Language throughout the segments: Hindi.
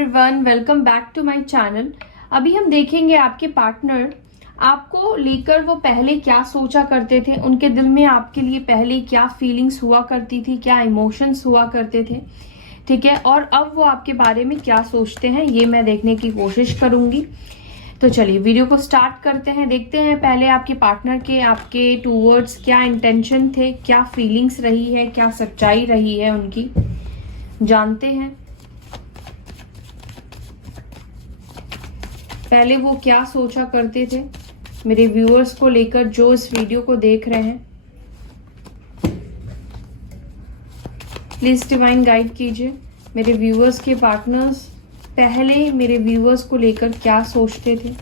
Everyone, welcome back to my channel. अभी हम देखेंगे आपके पार्टनर आपको लेकर वो पहले क्या सोचा करते थे, उनके दिल में आपके लिए पहले क्या फीलिंग्स हुआ करती थी, क्या इमोशंस हुआ करते थे, ठीक है, और अब वो आपके बारे में क्या सोचते हैं, ये मैं देखने की कोशिश करूंगी। तो चलिए वीडियो को स्टार्ट करते हैं। देखते हैं पहले आपके पार्टनर के आपके टूवर्ड्स क्या इंटेंशन थे, क्या फीलिंग्स रही है, क्या सच्चाई रही है उनकी, जानते हैं पहले वो क्या सोचा करते थे मेरे व्यूअर्स को लेकर जो इस वीडियो को देख रहे हैं। प्लीज डिवाइन गाइड कीजिए मेरे व्यूअर्स के पार्टनर्स पहले मेरे व्यूअर्स को लेकर क्या सोचते थे।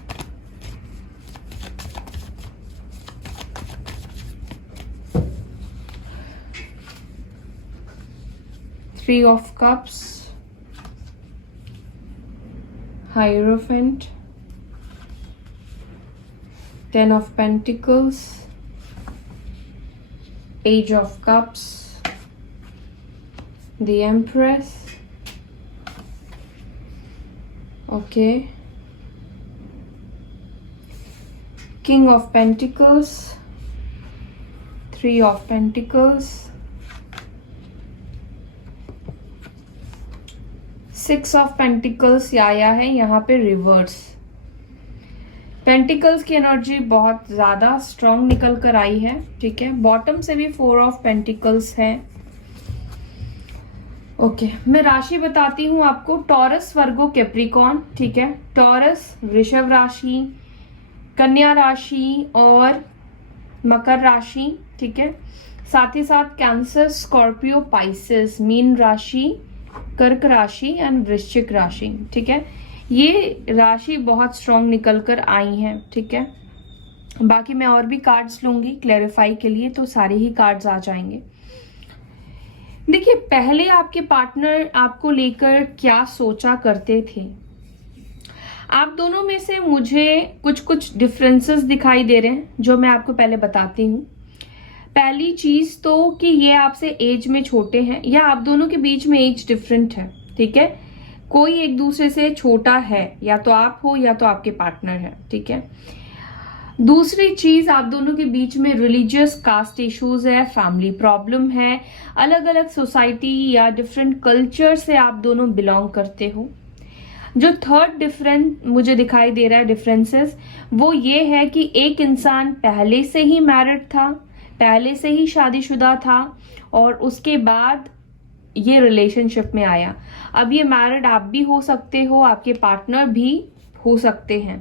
Three of cups, hierophant, Ten of Pentacles, Page of Cups, the Empress, okay, King of Pentacles, Three of Pentacles, Six of Pentacles आया है यहाँ पे रिवर्स। पेंटिकल्स की एनर्जी बहुत ज्यादा स्ट्रांग निकल कर आई है, ठीक है। बॉटम से भी फोर ऑफ पेंटिकल्स है। ओके, मैं राशि बताती हूँ आपको। टॉरस, वर्गो, कैप्रिकॉर्न, ठीक है। टॉरस वृषभ राशि, कन्या राशि और मकर राशि, ठीक है। साथ ही साथ कैंसर, स्कॉर्पियो, पाइसेस, मीन राशि, कर्क राशि एंड वृश्चिक राशि, ठीक है। ये राशि बहुत स्ट्रांग निकल कर आई हैं, ठीक है। बाकी मैं और भी कार्ड्स लूंगी क्लैरिफाई के लिए, तो सारे ही कार्ड्स आ जाएंगे। देखिए, पहले आपके पार्टनर आपको लेकर क्या सोचा करते थे। आप दोनों में से मुझे कुछ कुछ डिफरेंसेस दिखाई दे रहे हैं जो मैं आपको पहले बताती हूँ। पहली चीज तो कि ये आपसे एज में छोटे हैं या आप दोनों के बीच में एज डिफरेंट है, ठीक है। कोई एक दूसरे से छोटा है, या तो आप हो या तो आपके पार्टनर है, ठीक है। दूसरी चीज, आप दोनों के बीच में रिलीजियस कास्ट इश्यूज है, फैमिली प्रॉब्लम है, अलग अलग सोसाइटी या डिफरेंट कल्चर से आप दोनों बिलोंग करते हो। जो थर्ड डिफरेंट मुझे दिखाई दे रहा है डिफरेंसेस, वो ये है कि एक इंसान पहले से ही मैरिड था, पहले से ही शादीशुदा था और उसके बाद ये रिलेशनशिप में आया। अब ये मैरिड आप भी हो सकते हो, आपके पार्टनर भी हो सकते हैं।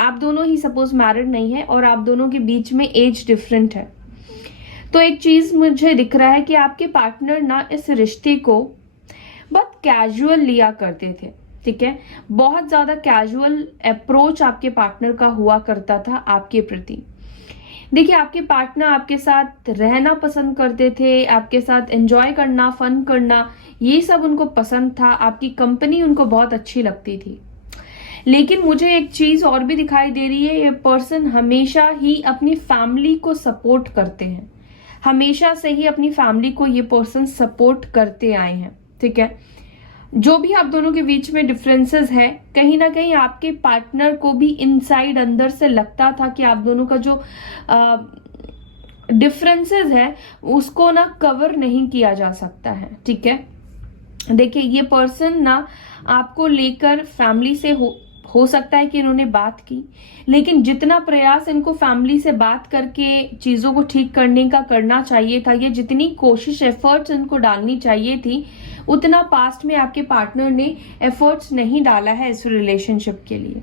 आप दोनों ही सपोज मैरिड नहीं है और आप दोनों के बीच में एज डिफरेंट है। तो एक चीज मुझे दिख रहा है कि आपके पार्टनर ना इस रिश्ते को बहुत कैजुअल लिया करते थे, ठीक है। बहुत ज्यादा कैजुअल अप्रोच आपके पार्टनर का हुआ करता था आपके प्रति। देखिए, आपके पार्टनर आपके साथ रहना पसंद करते थे, आपके साथ एंजॉय करना, फन करना, ये सब उनको पसंद था। आपकी कंपनी उनको बहुत अच्छी लगती थी। लेकिन मुझे एक चीज और भी दिखाई दे रही है, ये पर्सन हमेशा ही अपनी फैमिली को सपोर्ट करते हैं। हमेशा से ही अपनी फैमिली को ये पर्सन सपोर्ट करते आए हैं, ठीक है। जो भी आप दोनों के बीच में डिफरेंसेस है, कहीं ना कहीं आपके पार्टनर को भी इनसाइड अंदर से लगता था कि आप दोनों का जो डिफरेंसेस है उसको ना कवर नहीं किया जा सकता है, ठीक है। देखिए, ये पर्सन ना आपको लेकर फैमिली से हो सकता है कि इन्होंने बात की, लेकिन जितना प्रयास इनको फैमिली से बात करके चीजों को ठीक करने का करना चाहिए था, ये जितनी कोशिश एफर्ट्स इनको डालनी चाहिए थी, उतना पास्ट में आपके पार्टनर ने एफर्ट्स नहीं डाला है इस रिलेशनशिप के लिए,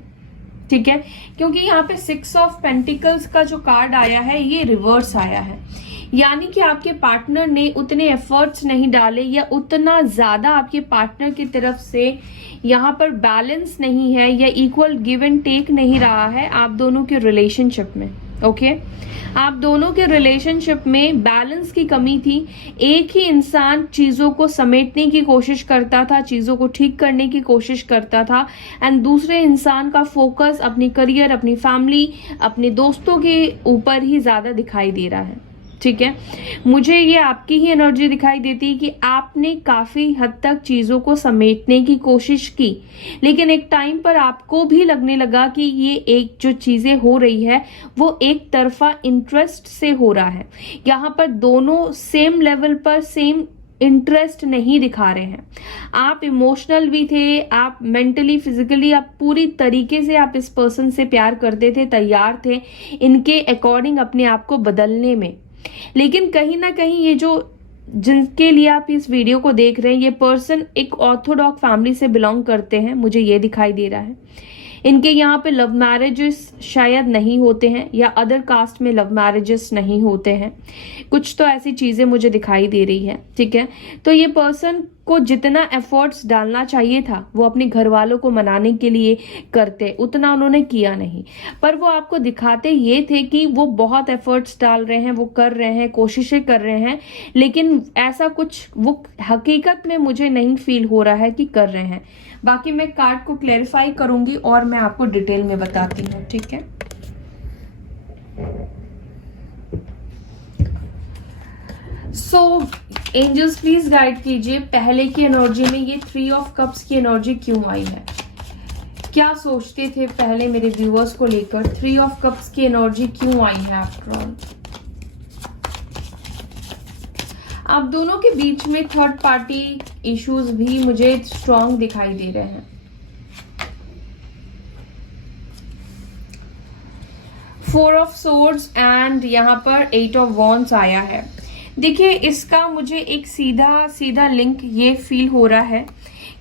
ठीक है। क्योंकि यहाँ पे सिक्स ऑफ पेंटिकल्स का जो कार्ड आया है ये रिवर्स आया है, यानी कि आपके पार्टनर ने उतने एफर्ट्स नहीं डाले या उतना ज्यादा आपके पार्टनर की तरफ से यहाँ पर बैलेंस नहीं है या इक्वल गिव एंड टेक नहीं रहा है आप दोनों के रिलेशनशिप में, ओके। आप दोनों के रिलेशनशिप में बैलेंस की कमी थी। एक ही इंसान चीजों को समेटने की कोशिश करता था, चीजों को ठीक करने की कोशिश करता था, एंड दूसरे इंसान का फोकस अपनी करियर, अपनी फैमिली, अपने दोस्तों के ऊपर ही ज्यादा दिखाई दे रहा है, ठीक है। मुझे ये आपकी ही एनर्जी दिखाई देती है कि आपने काफी हद तक चीजों को समेटने की कोशिश की, लेकिन एक टाइम पर आपको भी लगने लगा कि ये एक जो चीजें हो रही है वो एक तरफा इंटरेस्ट से हो रहा है। यहाँ पर दोनों सेम लेवल पर सेम इंटरेस्ट नहीं दिखा रहे हैं। आप इमोशनल भी थे, आप मेंटली फिजिकली आप पूरी तरीके से आप इस पर्सन से प्यार करते थे, तैयार थे इनके अकॉर्डिंग अपने आप को बदलने में। लेकिन कहीं ना कहीं ये जो जिनके लिए आप इस वीडियो को देख रहे हैं, ये पर्सन एक ऑर्थोडॉक्स फैमिली से बिलोंग करते हैं, मुझे ये दिखाई दे रहा है। इनके यहाँ पे लव मैरिजेस शायद नहीं होते हैं, या अदर कास्ट में लव मैरिजेस नहीं होते हैं, कुछ तो ऐसी चीजें मुझे दिखाई दे रही है। ठीक है, तो ये पर्सन को जितना एफर्ट्स डालना चाहिए था वो अपने घर वालों को मनाने के लिए करते, उतना उन्होंने किया नहीं। पर वो आपको दिखाते ये थे कि वो बहुत एफर्ट्स डाल रहे हैं, वो कर रहे हैं, कोशिशें कर रहे हैं, लेकिन ऐसा कुछ वो हकीकत में मुझे नहीं फील हो रहा है कि कर रहे हैं। बाकी मैं कार्ड को क्लेरिफाई करूंगी और मैं आपको डिटेल में बताती हूँ। ठीक है, सो एंजल्स प्लीज गाइड कीजिए, पहले की एनर्जी में ये 3 ऑफ कप्स की एनर्जी क्यों आई है? क्या सोचते थे पहले मेरे व्यूअर्स को लेकर? 3 ऑफ कप्स की एनर्जी क्यों आई है आफ्टर ऑल? आप दोनों के बीच में थर्ड पार्टी इश्यूज भी मुझे स्ट्रॉन्ग दिखाई दे रहे हैं। 4 ऑफ सोर्ड्स एंड यहाँ पर 8 ऑफ वॉन्ड्स आया है। देखिए, इसका मुझे एक सीधा सीधा लिंक ये फील हो रहा है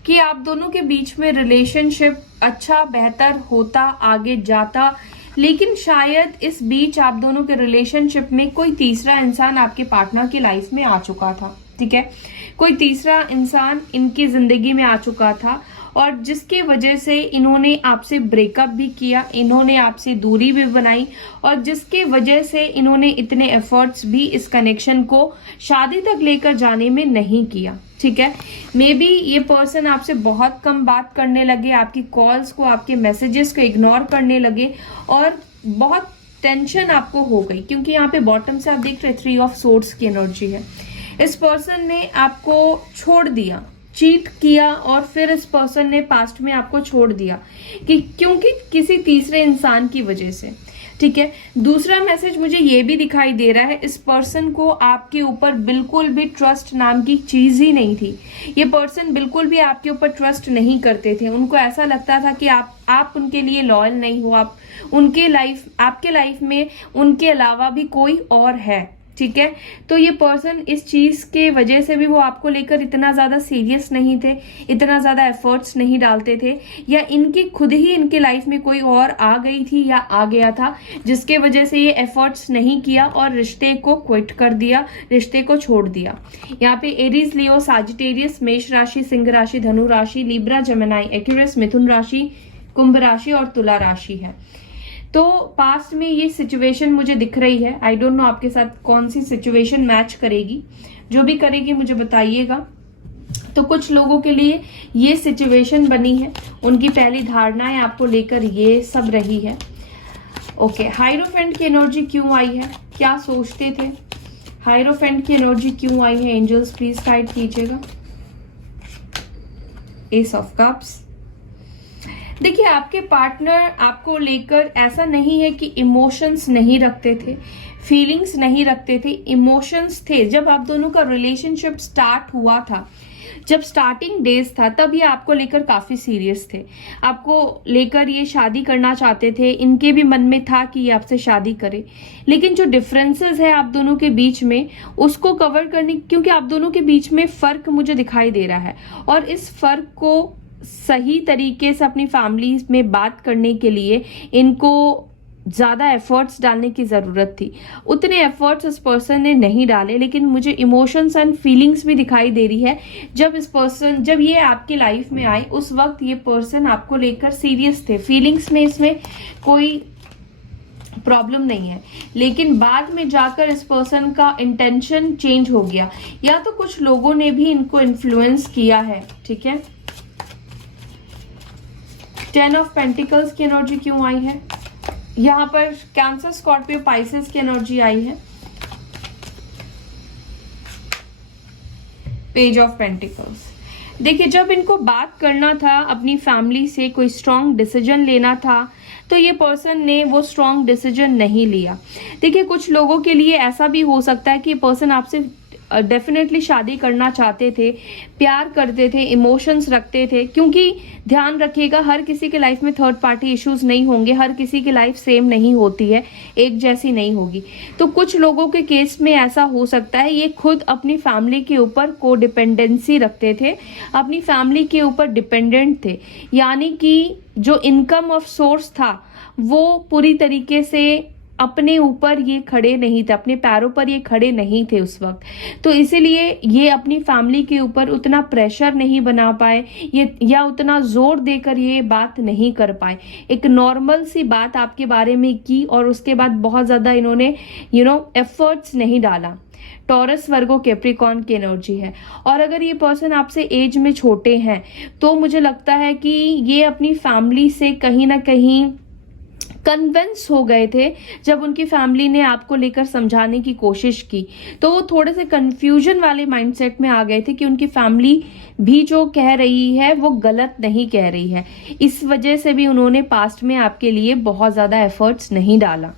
कि आप दोनों के बीच में रिलेशनशिप अच्छा बेहतर होता, आगे जाता, लेकिन शायद इस बीच आप दोनों के रिलेशनशिप में कोई तीसरा इंसान आपके पार्टनर की लाइफ में आ चुका था। ठीक है, कोई तीसरा इंसान इनकी जिंदगी में आ चुका था, और जिसके वजह से इन्होंने आपसे ब्रेकअप भी किया, इन्होंने आपसे दूरी भी बनाई, और जिसके वजह से इन्होंने इतने एफर्ट्स भी इस कनेक्शन को शादी तक लेकर जाने में नहीं किया। ठीक है, मे बी ये पर्सन आपसे बहुत कम बात करने लगे, आपकी कॉल्स को, आपके मैसेजेस को इग्नोर करने लगे, और बहुत टेंशन आपको हो गई, क्योंकि यहाँ पे बॉटम से आप देख रहे 3 ऑफ सोर्ड्स की एनर्जी है। इस पर्सन ने आपको छोड़ दिया, चीट किया, और फिर इस पर्सन ने पास्ट में आपको छोड़ दिया कि क्योंकि किसी तीसरे इंसान की वजह से। ठीक है, दूसरा मैसेज मुझे ये भी दिखाई दे रहा है, इस पर्सन को आपके ऊपर बिल्कुल भी ट्रस्ट नाम की चीज ही नहीं थी। ये पर्सन बिल्कुल भी आपके ऊपर ट्रस्ट नहीं करते थे। उनको ऐसा लगता था कि आप उनके लिए लॉयल नहीं हो, आप आपके लाइफ में उनके अलावा भी कोई और है। ठीक है, तो ये पर्सन इस चीज के वजह से भी वो आपको लेकर इतना ज्यादा सीरियस नहीं थे, इतना ज्यादा एफर्ट्स नहीं डालते थे, या इनकी खुद ही इनके लाइफ में कोई और आ गई थी या आ गया था, जिसके वजह से ये एफर्ट्स नहीं किया और रिश्ते को क्विट कर दिया, रिश्ते को छोड़ दिया। यहाँ पे एरीज, लियो, साजिटेरियस, मेष राशि, सिंह राशि, धनु राशि, लिब्रा, जेमिनाई, एक्यूरियस, मिथुन राशि, कुंभ राशि और तुला राशि है। तो पास्ट में ये सिचुएशन मुझे दिख रही है। आई डोंट नो आपके साथ कौन सी सिचुएशन मैच करेगी, जो भी करेगी मुझे बताइएगा। तो कुछ लोगों के लिए ये सिचुएशन बनी है, उनकी पहली धारणाएं आपको लेकर ये सब रही है। ओके, हाइरोफेंट की एनर्जी क्यों आई है? क्या सोचते थे? हाइरोफेंट की एनर्जी क्यों आई है? एंजल्स प्लीज गाइड कीजिएगा। S of cups. देखिए, आपके पार्टनर आपको लेकर ऐसा नहीं है कि इमोशंस नहीं रखते थे, फीलिंग्स नहीं रखते थे, इमोशंस थे। जब आप दोनों का रिलेशनशिप स्टार्ट हुआ था, जब स्टार्टिंग डेज था, तब ये आपको लेकर काफी सीरियस थे, आपको लेकर ये शादी करना चाहते थे। इनके भी मन में था कि ये आपसे शादी करे, लेकिन जो डिफरेंसेस है आप दोनों के बीच में, उसको कवर करने, क्योंकि आप दोनों के बीच में फर्क मुझे दिखाई दे रहा है, और इस फर्क को सही तरीके से अपनी फैमिली में बात करने के लिए इनको ज्यादा एफर्ट्स डालने की जरूरत थी। उतने एफर्ट्स इस पर्सन ने नहीं डाले, लेकिन मुझे इमोशंस एंड फीलिंग्स भी दिखाई दे रही है। जब ये आपकी लाइफ में आए, उस वक्त ये पर्सन आपको लेकर सीरियस थे। फीलिंग्स में इसमें कोई प्रॉब्लम नहीं है, लेकिन बाद में जाकर इस पर्सन का इंटेंशन चेंज हो गया, या तो कुछ लोगों ने भी इनको इन्फ्लुएंस किया है। ठीक है, 10 ऑफ पेंटिकल्स की एनर्जी क्यों आई है? यहाँ पर कैंसर, स्कॉर्पियो, पाइसेस की एनर्जी आई है। Page of pentacles. देखिए, जब इनको बात करना था अपनी फैमिली से, कोई स्ट्रॉन्ग डिसीजन लेना था, तो ये पर्सन ने वो स्ट्रॉन्ग डिसीजन नहीं लिया। देखिए, कुछ लोगों के लिए ऐसा भी हो सकता है कि ये पर्सन आपसे डेफिनेटली शादी करना चाहते थे, प्यार करते थे, इमोशंस रखते थे, क्योंकि ध्यान रखिएगा हर किसी के लाइफ में थर्ड पार्टी इश्यूज नहीं होंगे, हर किसी की लाइफ सेम नहीं होती है, एक जैसी नहीं होगी। तो कुछ लोगों के केस में ऐसा हो सकता है, ये खुद अपनी फैमिली के ऊपर को डिपेंडेंसी रखते थे, अपनी फैमिली के ऊपर डिपेंडेंट थे, यानी कि जो इनकम ऑफ सोर्स था वो पूरी तरीके से अपने ऊपर ये खड़े नहीं थे, अपने पैरों पर ये खड़े नहीं थे उस वक्त। तो इसीलिए ये अपनी फैमिली के ऊपर उतना प्रेशर नहीं बना पाए, ये या उतना जोर देकर ये बात नहीं कर पाए। एक नॉर्मल सी बात आपके बारे में की और उसके बाद बहुत ज्यादा इन्होंने एफर्ट्स नहीं डाला। टॉरस वर्गो कैप्रिकॉर्न की एनर्जी है। और अगर ये पर्सन आपसे एज में छोटे हैं तो मुझे लगता है कि ये अपनी फैमिली से कहीं ना कहीं कन्विंस हो गए थे। जब उनकी फैमिली ने आपको लेकर समझाने की कोशिश की तो वो थोड़े से कंफ्यूजन वाले माइंडसेट में आ गए थे कि उनकी फैमिली भी जो कह रही है वो गलत नहीं कह रही है। इस वजह से भी उन्होंने पास्ट में आपके लिए बहुत ज्यादा एफर्ट्स नहीं डाला।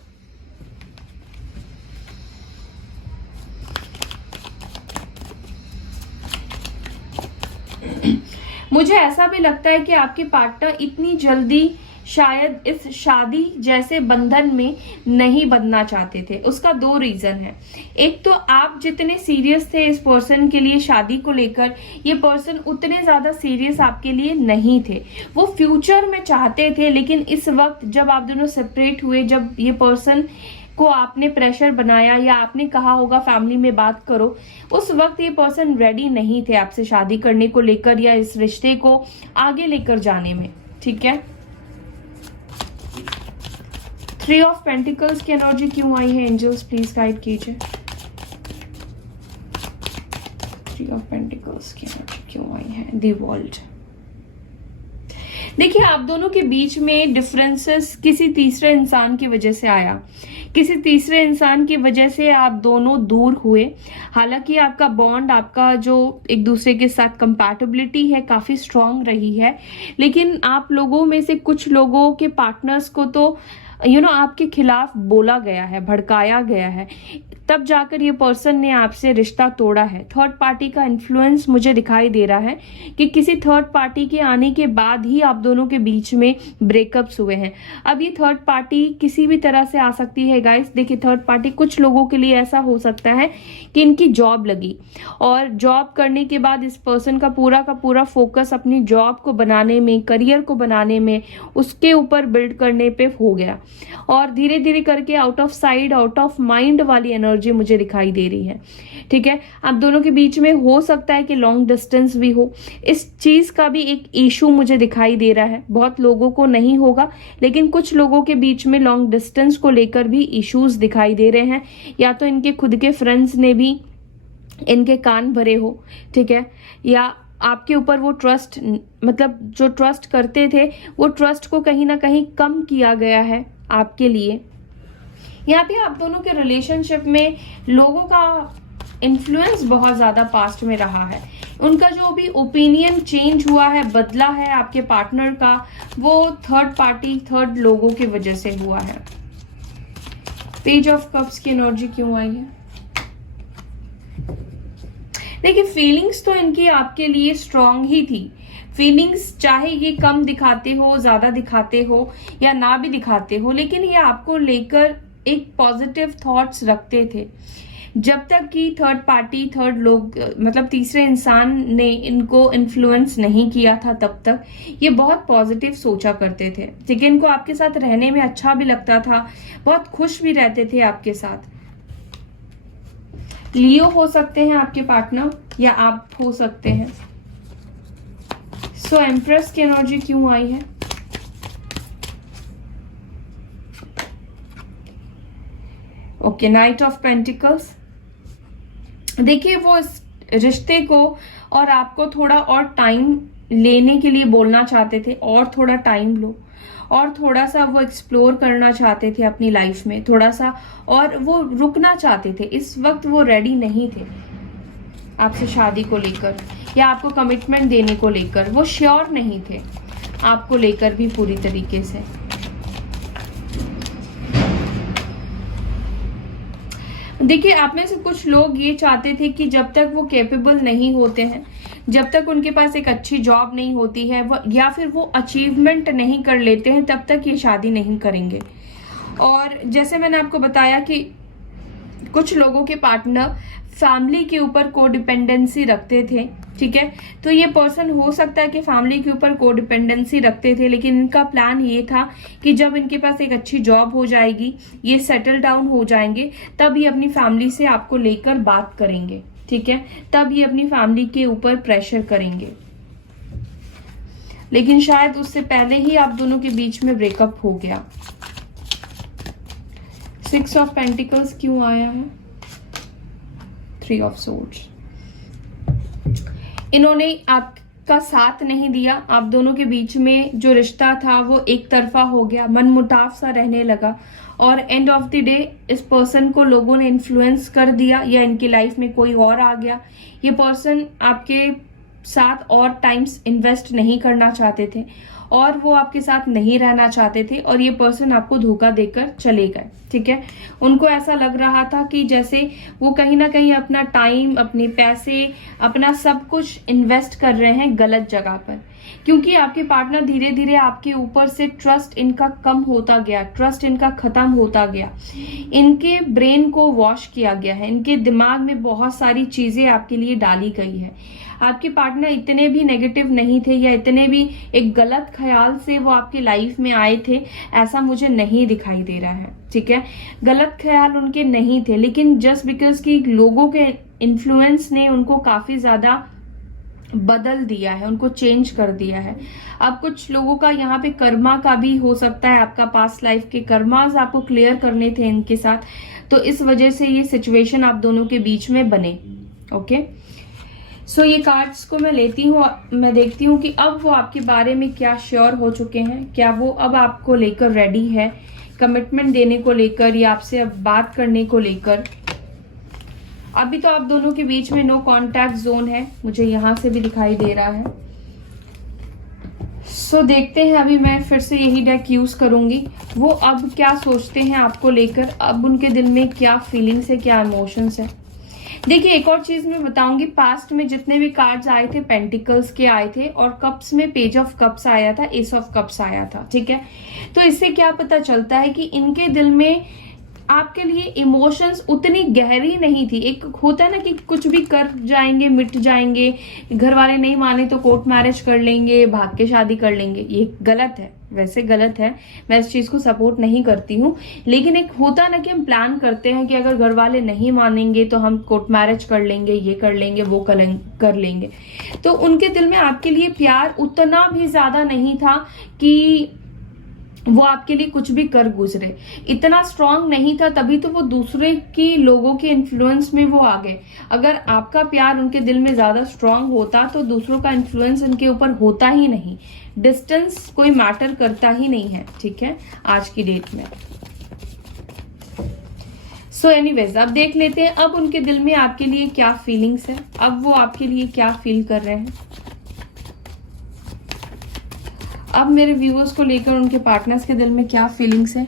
मुझे ऐसा भी लगता है कि आपके पार्टनर इतनी जल्दी शायद इस शादी जैसे बंधन में नहीं बंधना चाहते थे। उसका दो रीजन है। एक तो आप जितने सीरियस थे इस पर्सन के लिए शादी को लेकर, ये पर्सन उतने ज्यादा सीरियस आपके लिए नहीं थे। वो फ्यूचर में चाहते थे, लेकिन इस वक्त जब आप दोनों सेपरेट हुए, जब ये पर्सन को आपने प्रेशर बनाया या आपने कहा होगा फैमिली में बात करो, उस वक्त ये पर्सन रेडी नहीं थे आपसे शादी करने को लेकर या इस रिश्ते को आगे लेकर जाने में। ठीक है, 3 ऑफ पेंटिकल्स की एनर्जी क्यों आई है? एंजल्स प्लीज गाइड कीजिए। 3 ऑफ पेंटिकल्स की एनर्जी क्यों आई है? The world. देखिए, आप दोनों के बीच में डिफरेंसेस किसी तीसरे इंसान की वजह से आया, किसी तीसरे इंसान की वजह से आप दोनों दूर हुए। हालांकि आपका बॉन्ड, आपका जो एक दूसरे के साथ कंपैटिबिलिटी है काफी स्ट्रांग रही है, लेकिन आप लोगों में से कुछ लोगों के पार्टनर्स को तो आपके खिलाफ बोला गया है, भड़काया गया है, तब जाकर ये पर्सन ने आपसे रिश्ता तोड़ा है। थर्ड पार्टी का इन्फ्लुएंस मुझे दिखाई दे रहा है कि किसी थर्ड पार्टी के आने के बाद ही आप दोनों के बीच में ब्रेकअप्स हुए हैं। अब ये थर्ड पार्टी किसी भी तरह से आ सकती है गाइस। देखिए, थर्ड पार्टी कुछ लोगों के लिए ऐसा हो सकता है कि इनकी जॉब लगी और जॉब करने के बाद इस पर्सन का पूरा फोकस अपनी जॉब को बनाने में, करियर को बनाने में, उसके ऊपर बिल्ड करने पे हो गया और धीरे धीरे करके out of side, out of mind वाली एनर्जी मुझे दिखाई दे रही है। ठीक है, आप दोनों के बीच में हो सकता है कि लॉन्ग डिस्टेंस भी हो। इस चीज का भी एक इशू मुझे दिखाई दे रहा है। बहुत लोगों को नहीं होगा, लेकिन कुछ लोगों के बीच में लॉन्ग डिस्टेंस को लेकर भी इश्यूज दिखाई दे रहे हैं। या तो इनके खुद के फ्रेंड्स ने भी इनके कान भरे हो, ठीक है, या आपके ऊपर वो ट्रस्ट, मतलब जो ट्रस्ट करते थे वो ट्रस्ट को कहीं ना कहीं कम किया गया है आपके लिए। यहाँ पे आप दोनों के रिलेशनशिप में लोगों का इन्फ्लुएंस बहुत ज्यादा पास्ट में रहा है। उनका जो भी ओपिनियन चेंज हुआ है, बदला है आपके पार्टनर का, वो थर्ड पार्टी, थर्ड लोगों की वजह से हुआ है। पेज ऑफ कप्स की एनर्जी क्यों आई है? देखिए, फीलिंग्स तो इनकी आपके लिए स्ट्रांग ही थी। फीलिंग्स चाहे ये कम दिखाते हो, ज्यादा दिखाते हो या ना भी दिखाते हो, लेकिन ये आपको लेकर एक पॉजिटिव थॉट्स रखते थे। जब तक कि थर्ड पार्टी, थर्ड लोग, मतलब तीसरे इंसान ने इनको इन्फ्लुएंस नहीं किया था, तब तक ये बहुत पॉजिटिव सोचा करते थे। ठीक है, इनको आपके साथ रहने में अच्छा भी लगता था, बहुत खुश भी रहते थे आपके साथ। लियो हो सकते हैं आपके पार्टनर या आप हो सकते हैं। सो एम्प्रेस की एनर्जी क्यों आई है? Okay, night of pentacles. देखिए, वो इस रिश्ते को और आपको थोड़ा और टाइम लेने के लिए बोलना चाहते थे, और थोड़ा टाइम लो, और थोड़ा सा वो एक्सप्लोर करना चाहते थे अपनी लाइफ में, थोड़ा सा, और वो रुकना चाहते थे। इस वक्त वो रेडी नहीं थे। आपसे शादी को लेकर या आपको कमिटमेंट देने को लेकर, वो श्योर नहीं थे आपको लेकर भी पूरी तरीके से। देखिए, आप में से कुछ लोग ये चाहते थे कि जब तक वो कैपेबल नहीं होते हैं, जब तक उनके पास एक अच्छी जॉब नहीं होती है, वो या फिर वो अचीवमेंट नहीं कर लेते हैं, तब तक ये शादी नहीं करेंगे। और जैसे मैंने आपको बताया कि कुछ लोगों के पार्टनर फैमिली के ऊपर कोडिपेंडेंसी रखते थे, ठीक है। तो ये पर्सन हो सकता है कि फैमिली के ऊपर कोडिपेंडेंसी रखते थे, लेकिन इनका प्लान ये था कि जब इनके पास एक अच्छी जॉब हो जाएगी, ये सेटल डाउन हो जाएंगे, तब ये अपनी फैमिली से आपको लेकर बात करेंगे, ठीक है। तब ये अपनी फैमिली के ऊपर प्रेशर करेंगे, लेकिन शायद उससे पहले ही आप दोनों के बीच में ब्रेकअप हो गया। 6 ऑफ पेंटिकल्स क्यों आया है? 3 ऑफ सोर्ड्स। इन्होंने आपका साथ नहीं दिया, आप दोनों के बीच में जो रिश्ता था वो एक तरफा हो गया, मनमुटाव सा रहने लगा, और एंड ऑफ द डे इस पर्सन को लोगों ने इन्फ्लुएंस कर दिया या इनकी लाइफ में कोई और आ गया। ये पर्सन आपके साथ और टाइम्स इन्वेस्ट नहीं करना चाहते थे और वो आपके साथ नहीं रहना चाहते थे, और ये पर्सन आपको धोखा देकर चले गए, ठीक है। उनको ऐसा लग रहा था कि जैसे वो कहीं ना कहीं अपना टाइम, अपने पैसे, अपना सब कुछ इन्वेस्ट कर रहे हैं गलत जगह पर, क्योंकि आपके पार्टनर धीरे धीरे आपके ऊपर से ट्रस्ट इनका कम होता गया, ट्रस्ट इनका खत्म होता गया, इनके ब्रेन को वॉश किया गया है, इनके दिमाग में बहुत सारी चीजें आपके लिए डाली गई है। आपके पार्टनर इतने भी नेगेटिव नहीं थे या इतने भी एक गलत ख्याल से वो आपकी लाइफ में आए थे, ऐसा मुझे नहीं दिखाई दे रहा है, ठीक है। गलत ख्याल उनके नहीं थे, लेकिन जस्ट बिकॉज कि लोगों के इन्फ्लुएंस ने उनको काफी ज्यादा बदल दिया है, उनको चेंज कर दिया है। अब कुछ लोगों का यहाँ पे कर्मा का भी हो सकता है, आपका पास्ट लाइफ के कर्मास आपको क्लियर करने थे इनके साथ, तो इस वजह से ये सिचुएशन आप दोनों के बीच में बने। ओके, सो ये कार्ड्स को मैं लेती हूँ, मैं देखती हूँ कि अब वो आपके बारे में क्या श्योर हो चुके हैं, क्या वो अब आपको लेकर रेडी है, कमिटमेंट देने को लेकर या आपसे अब बात करने को लेकर। अभी तो आप दोनों के बीच में नो कॉन्टैक्ट जोन है, मुझे यहां से भी दिखाई दे रहा है। सो देखते हैं, अभी मैं फिर से यही डेक यूज करूंगी। वो अब क्या सोचते हैं आपको लेकर, अब उनके दिल में क्या फीलिंग्स है, क्या इमोशंस है। देखिए, एक और चीज मैं बताऊंगी, पास्ट में जितने भी कार्ड्स आए थे पेंटिकल्स के आए थे, और कप्स में पेज ऑफ कप्स आया था, एस ऑफ कप्स आया था, ठीक है। तो इससे क्या पता चलता है कि इनके दिल में आपके लिए इमोशंस उतनी गहरी नहीं थी। एक होता है ना कि कुछ भी कर जाएंगे, मिट जाएंगे, घर वाले नहीं माने तो कोर्ट मैरिज कर लेंगे, भाग के शादी कर लेंगे, ये गलत है, वैसे गलत है, मैं इस चीज को सपोर्ट नहीं करती हूँ। लेकिन एक होता ना कि हम प्लान करते हैं कि अगर घर वाले नहीं मानेंगे तो हम कोर्ट मैरिज कर लेंगे, ये कर लेंगे, वो कर लेंगे। तो उनके दिल में आपके लिए प्यार उतना भी ज्यादा नहीं था कि वो आपके लिए कुछ भी कर गुजरे, इतना स्ट्रांग नहीं था, तभी तो वो दूसरे के लोगों के इन्फ्लुएंस में वो आ गए। अगर आपका प्यार उनके दिल में ज्यादा स्ट्रांग होता तो दूसरों का इन्फ्लुएंस उनके ऊपर होता ही नहीं, डिस्टेंस कोई मैटर करता ही नहीं है, ठीक है, आज की डेट में। सो एनीवेज, अब देख लेते हैं अब उनके दिल में आपके लिए क्या फीलिंग्स है, अब वो आपके लिए क्या फील कर रहे हैं। अब मेरे व्यूअर्स को लेकर उनके पार्टनर्स के दिल में क्या फीलिंग्स है।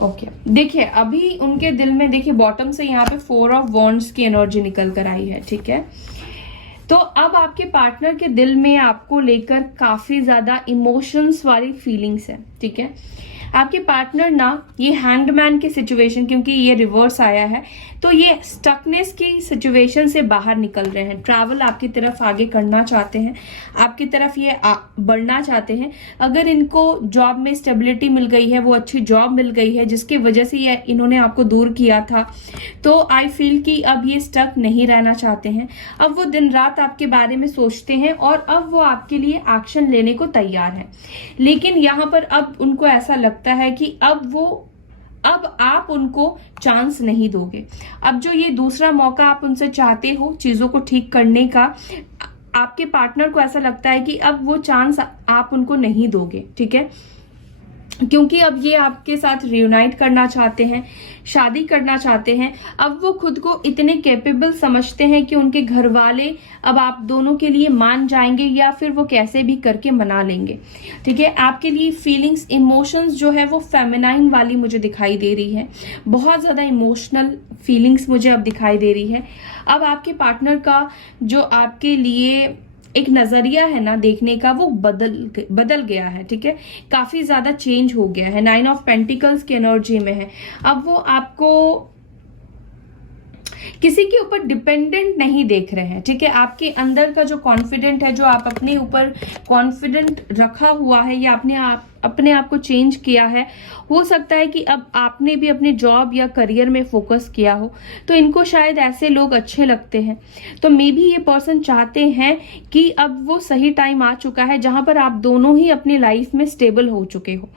ओके, देखिए अभी उनके दिल में, देखिए बॉटम से यहाँ पे 4 ऑफ वॉन्ड्स की एनर्जी निकल कर आई है, ठीक है। तो अब आपके पार्टनर के दिल में आपको लेकर काफी ज्यादा इमोशंस वाली फीलिंग्स है, ठीक है। आपके पार्टनर ना ये हैंडमैन की सिचुएशन, क्योंकि ये रिवर्स आया है, तो ये स्टकनेस की सिचुएशन से बाहर निकल रहे हैं, ट्रैवल आपकी तरफ आगे करना चाहते हैं, आपकी तरफ ये बढ़ना चाहते हैं। अगर इनको जॉब में स्टेबिलिटी मिल गई है, वो अच्छी जॉब मिल गई है जिसकी वजह से ये इन्होंने आपको दूर किया था, तो आई फील कि अब ये स्टक नहीं रहना चाहते हैं। अब वो दिन रात आपके बारे में सोचते हैं और अब वो आपके लिए एक्शन लेने को तैयार है। लेकिन यहाँ पर अब उनको ऐसा लगता है कि अब आप उनको चांस नहीं दोगे। अब जो ये दूसरा मौका आप उनसे चाहते हो चीजों को ठीक करने का, आपके पार्टनर को ऐसा लगता है कि अब वो चांस आप उनको नहीं दोगे, ठीक है, क्योंकि अब ये आपके साथ रियूनाइट करना चाहते हैं, शादी करना चाहते हैं। अब वो खुद को इतने कैपेबल समझते हैं कि उनके घर वाले अब आप दोनों के लिए मान जाएंगे या फिर वो कैसे भी करके मना लेंगे, ठीक है। आपके लिए फीलिंग्स, इमोशंस जो है वो फेमिनाइन वाली मुझे दिखाई दे रही है, बहुत ज्यादा इमोशनल फीलिंग्स मुझे अब दिखाई दे रही है। अब आपके पार्टनर का जो आपके लिए एक नजरिया है ना देखने का, वो बदल गया है, ठीक है, काफी ज्यादा चेंज हो गया है। 9 ऑफ पेंटिकल्स की एनर्जी में है। अब वो आपको किसी के ऊपर डिपेंडेंट नहीं देख रहे हैं, ठीक है। आपके अंदर का जो कॉन्फिडेंट है, जो आप अपने ऊपर कॉन्फिडेंट रखा हुआ है या अपने आप को चेंज किया है, हो सकता है कि अब आपने भी अपने जॉब या करियर में फोकस किया हो, तो इनको शायद ऐसे लोग अच्छे लगते हैं। तो मे बी ये पर्सन चाहते हैं कि अब वो सही टाइम आ चुका है जहां पर आप दोनों ही अपनी लाइफ में स्टेबल हो चुके हो।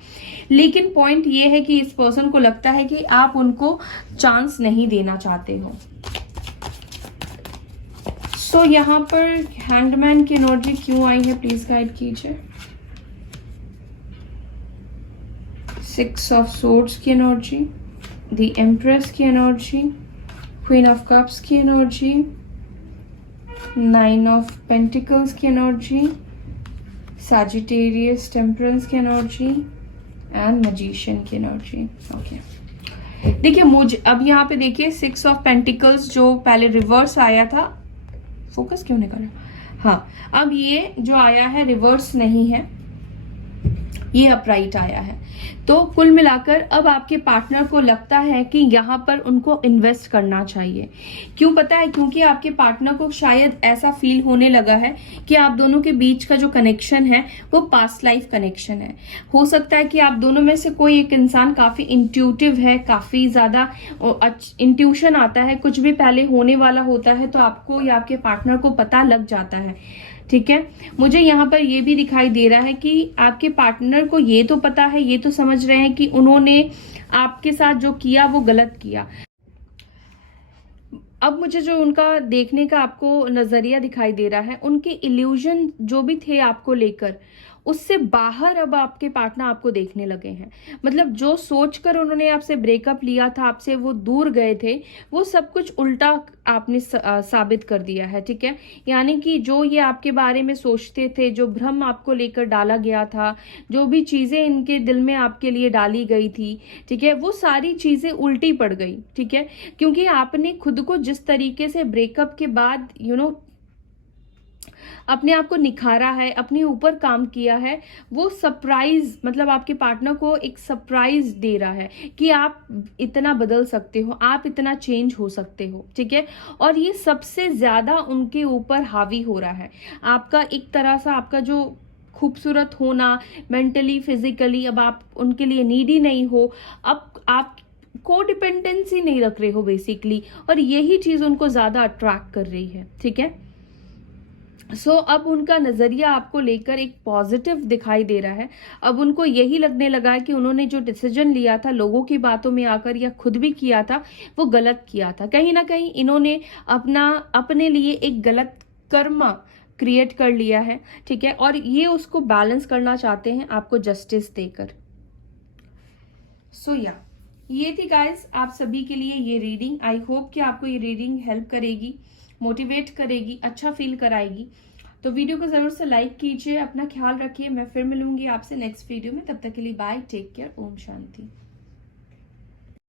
लेकिन पॉइंट ये है कि इस पर्सन को लगता है कि आप उनको चांस नहीं देना चाहते हो। सो यहाँ पर हैंडमैन की एनर्जी क्यों आई है, प्लीज गाइड कीजिए। 6 ऑफ सोर्ड्स की एनर्जी, द एम्प्रेस की एनर्जी, क्वीन ऑफ कप्स की एनर्जी, 9 ऑफ पेंटिकल्स की एनर्जी, सैजिटेरियस टेम्परेंस की एनर्जी एंड मैजिशियन की एनर्जी। ओके, देखिए मुझे अब यहाँ पे देखिए 6 ऑफ पेंटिकल्स जो पहले रिवर्स आया था, फोकस क्यों नहीं कर रहा, हाँ, अब ये जो आया है रिवर्स नहीं है, ये अपराइट आया है। तो कुल मिलाकर अब आपके पार्टनर को लगता है कि यहाँ पर उनको इन्वेस्ट करना चाहिए। क्यों पता है, क्योंकि आपके पार्टनर को शायद ऐसा फील होने लगा है कि आप दोनों के बीच का जो कनेक्शन है वो पास्ट लाइफ कनेक्शन है। हो सकता है कि आप दोनों में से कोई एक इंसान काफी इंट्यूटिव है, काफी ज्यादा इंट्यूशन आता है, कुछ भी पहले होने वाला होता है तो आपको या आपके पार्टनर को पता लग जाता है, ठीक है। मुझे यहाँ पर ये भी दिखाई दे रहा है कि आपके पार्टनर को ये तो पता है, ये तो समझ रहे हैं कि उन्होंने आपके साथ जो किया वो गलत किया। अब मुझे जो उनका देखने का आपको नजरिया दिखाई दे रहा है, उनके इल्यूजन जो भी थे आपको लेकर, उससे बाहर अब आपके पार्टनर आपको देखने लगे हैं। मतलब जो सोचकर उन्होंने आपसे ब्रेकअप लिया था, आपसे वो दूर गए थे, वो सब कुछ उल्टा आपने साबित कर दिया है, ठीक है। यानी कि जो ये आपके बारे में सोचते थे, जो भ्रम आपको लेकर डाला गया था, जो भी चीजें इनके दिल में आपके लिए डाली गई थी, ठीक है, वो सारी चीजें उल्टी पड़ गई, ठीक है। क्योंकि आपने खुद को जिस तरीके से ब्रेकअप के बाद अपने आप को निखारा है, अपने ऊपर काम किया है, वो सरप्राइज, मतलब आपके पार्टनर को एक सरप्राइज दे रहा है कि आप इतना बदल सकते हो, आप इतना चेंज हो सकते हो, ठीक है। और ये सबसे ज्यादा उनके ऊपर हावी हो रहा है। आपका एक तरह से आपका जो खूबसूरत होना, मेंटली फिजिकली, अब आप उनके लिए नीडी नहीं हो, अब आप को डिपेंडेंसी नहीं रख रहे हो बेसिकली, और यही चीज उनको ज्यादा अट्रैक्ट कर रही है, ठीक है। अब उनका नजरिया आपको लेकर एक पॉजिटिव दिखाई दे रहा है। अब उनको यही लगने लगा है कि उन्होंने जो डिसीजन लिया था, लोगों की बातों में आकर या खुद भी किया था, वो गलत किया था। कहीं ना कहीं इन्होंने अपने लिए एक गलत कर्मा क्रिएट कर लिया है, ठीक है, और ये उसको बैलेंस करना चाहते हैं आपको जस्टिस देकर। ये थी गाइस आप सभी के लिए ये रीडिंग। आई होप कि आपको ये रीडिंग हेल्प करेगी, मोटिवेट करेगी, अच्छा फील कराएगी। तो वीडियो को जरूर से लाइक कीजिए, अपना ख्याल रखिए। मैं फिर मिलूंगी आपसे नेक्स्ट वीडियो में, तब तक के लिए bye, take care, Om Shanti.